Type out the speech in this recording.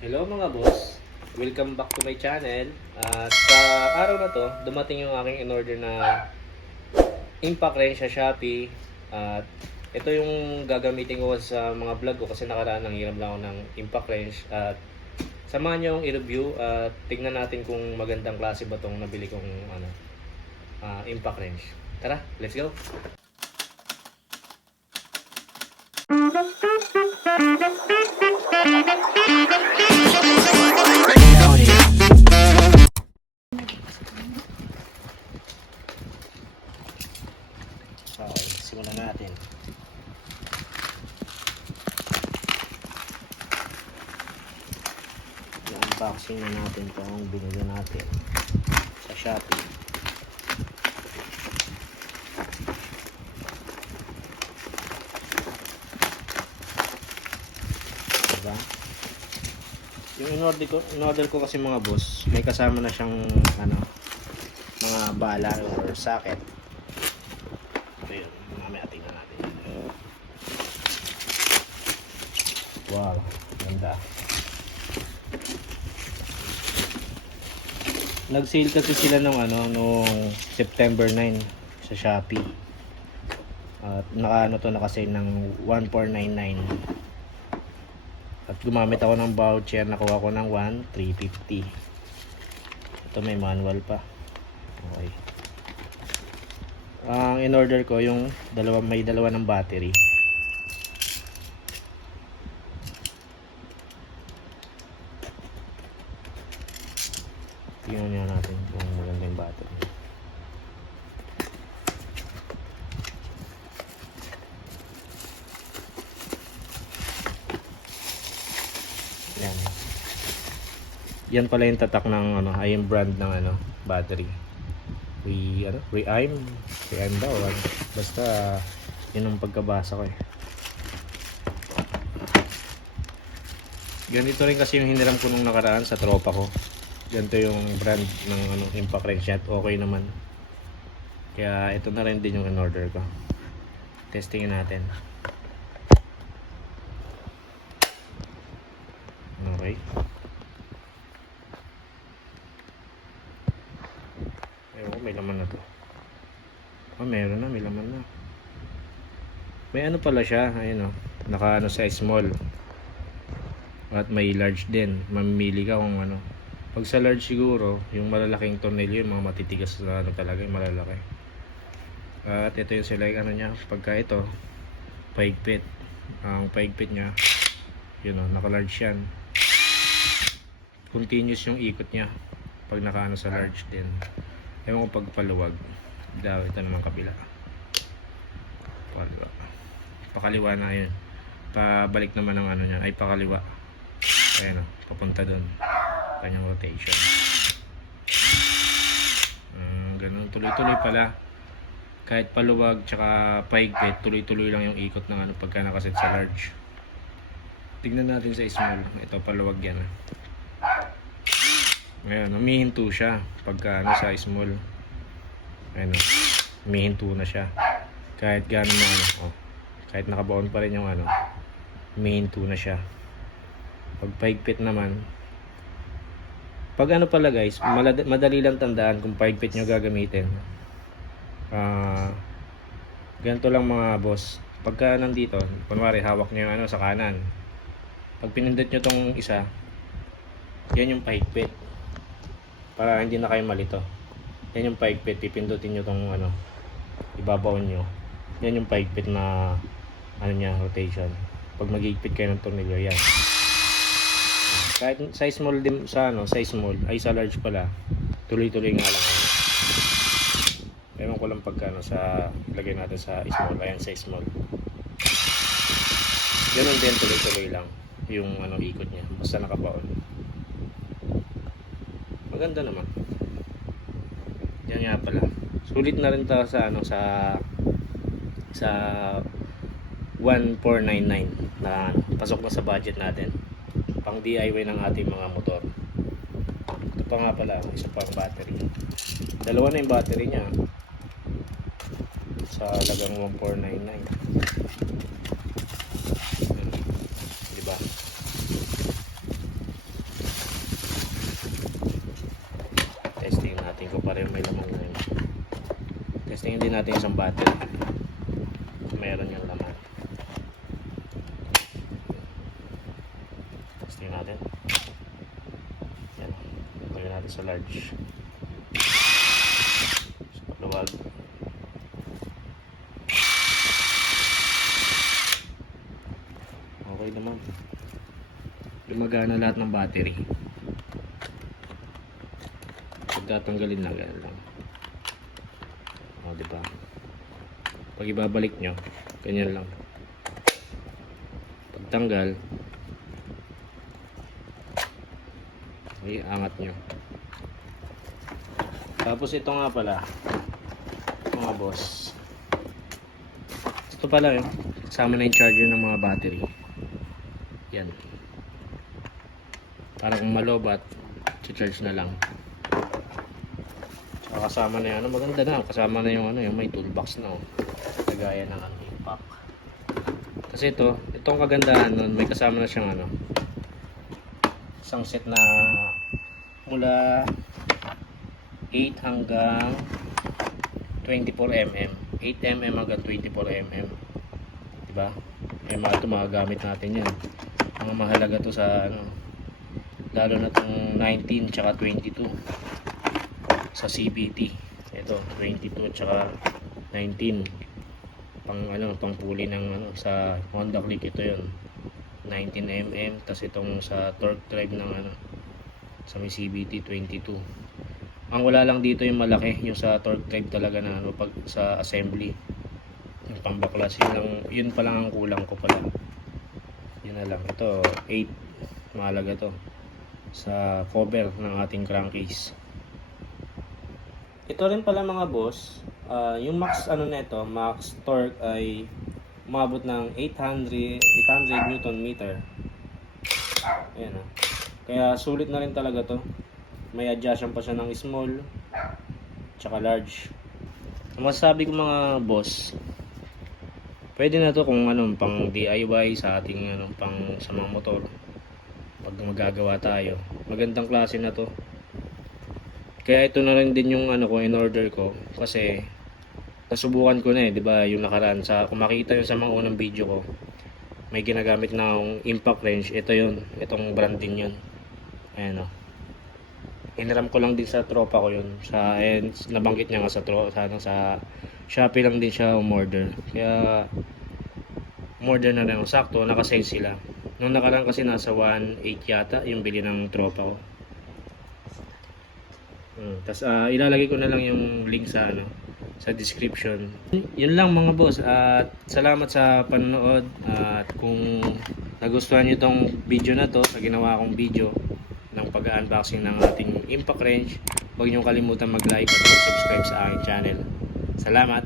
Hello mga boss, welcome back to my channel. At sa araw na to, dumating yung aking in-order na impact wrench sa Shopee. At ito yung gagamitin ko sa mga vlog ko kasi nakaraan nanghiram lang ako ng impact wrench. At samahan nyo yung i-review at tignan natin kung magandang klase ba tong nabili kong impact wrench. Tara, let's go! Okay, simulan natin. I-unboxing na natin itong binili natin sa Shopee. Diba? Yung in-order ko kasi mga boss, may kasama na siyang mga bala or socket. Ito yun, mamaya tingnan natin. Wow, ganda. Nag-sale kasi sila nung September 9 sa Shopee. At naka-sale ng 1499. At gumamit ako ng voucher, nakuha ko ng 1,350. Ito may manual pa. Okay. Ang in-order ko yung may dalawa ng battery. Tingnan nyo natin kung maganda yung battery. Yan. Yan pala yung tatak ng yung brand ng battery. Reim daw. Basta yun ang pagkabasa ko eh. Ganito rin kasi yung hiniram ko nung nakaraan sa tropa ko. Ganito yung brand ng impact wrench at okay naman. Kaya ito na rin din yung in-order ko. Testingin natin. Okay. Ewan ko, may laman na to. Meron na, may laman na. May pala siya, ayun naka sa small. At may large din. Mamimili ka kung Pag sa large siguro, yung malalaking tornilyo, yung mga matitigas na talaga, yung malalaki. At ito yung sila niya, pagka ito, paigpit. Ang paigpit niya, yun naka-large yan. Continuous yung ikot niya pag sa large din. Ewan ko pag paluwag. Ito naman kabila. Pakaliwa na yun. Pabalik naman ng niya, ay pakaliwa. Ayun papunta doon. Kanyang rotation. Ganun, tuloy-tuloy pala. Kahit paluwag tsaka paigpit, tuloy-tuloy lang yung ikot ng pagka nakaset sa large. Tignan natin sa small. Ito paluwag yan. Ngayon, humihinto siya pagka sa small. Ayun, humihinto na siya. Kahit gano'n kahit nakabaon pa rin yung humihinto na siya. Pag paigpit naman, pag pala guys, madali lang tandaan kung paigpit nyo gagamitin. Ganito lang mga boss. Pagka nandito, kunwari hawak nyo yung sa kanan. Pag pinindot nyo tong isa, yan yung paigpit. Para hindi na kayo malito. Yan yung paigpit. Pipindutin nyo tong ibabaw nyo. Yan yung paigpit na rotation. Pag mag-igpit kayo ng tornilyo, yan. Kahit sa small din, sa small ay sa large pala, tuloy-tuloy nga lang. Ewan ko lang pagka sa lagay natin sa small. Ayan sa small. Ganun din, tuloy-tuloy lang yung ikot niya basta nakabaon. Maganda naman. Yan nga pala. Sulit na rin to sa 1499 na pasok na sa budget natin. Pang DIY ng ating mga motor. Ito pa nga pala, isa pang battery. Dalawa na yung battery niya. Sa halagang 1499. Diba? pareho may laman na yun. Testingin din natin isang battery. Meron yung laman. Testingin natin. Yan. Lagyan natin sa large. Sa luwag. Okay naman. Lumagana lahat ng battery. Pagtatanggalin lang, ganun lang. O, diba? Pag ibabalik nyo, ganyan lang. Pagtanggal, angat nyo. Tapos ito nga pala, mga boss. Ito pala yun. Kasama na yung charger ng mga battery. Yan. Para kung malobat, charge na lang. Tsaka kasama na yan. Maganda na. Kasama na yung yung may toolbox na. Kagaya ng impact. Kasi itong kagandahan nun, may kasama na siyang isang set na mula 8 hanggang 24mm. 8mm hanggang 24mm. Diba? Mga gamit natin yan. Mga mahalaga to sa lalo na itong 19 tsaka 22 sa CVT. Ito 22 tsaka 19 pang puli ng sa Honda Click. Ito yun 19mm. Tas itong sa torque drive ng sa may CVT 22. Ang wala lang dito yung malaki, yung sa torque drive talaga na pag sa assembly yung pambaklas, yun pa lang ang kulang ko pala. Yun na lang. Ito 8 mahalaga to sa cover ng ating crankcase. Ito rin pala mga boss, yung max nito, max torque ay umabot ng 800 Newton meter. Ayan Kaya sulit na rin talaga to. May adjustment pa siya ng small tsaka large. Ang masasabi ko mga boss, pwede na to kung pang DIY sa ating pang sa mga motor. Pag magagawa tayo, magandang klase na to. Kaya ito na rin din yung ko in order ko kasi nasubukan ko na 'di ba, yung nakaraan sa kung makita yung sa mga unang video ko. May ginagamit na akong impact wrench. Ito yun, itong brand din yun. Ayan Hiniram ko lang din sa tropa ko yun. Nabanggit niya nga sa Shopee lang din siya umorder. Kaya umorder na rin. Sakto, nakasale sila. Nung nakaraan kasi nasa 1.8 yata yung bili ng tropa ko. Tapos ilalagay ko na lang yung link sa description. Yun lang mga boss. At salamat sa panonood. At kung nagustuhan niyo tong video na to, sa ginawa kong video ng pag-unboxing ng ating impact wrench, huwag niyo kalimutan mag-like at mag-subscribe sa aking channel. Salamat!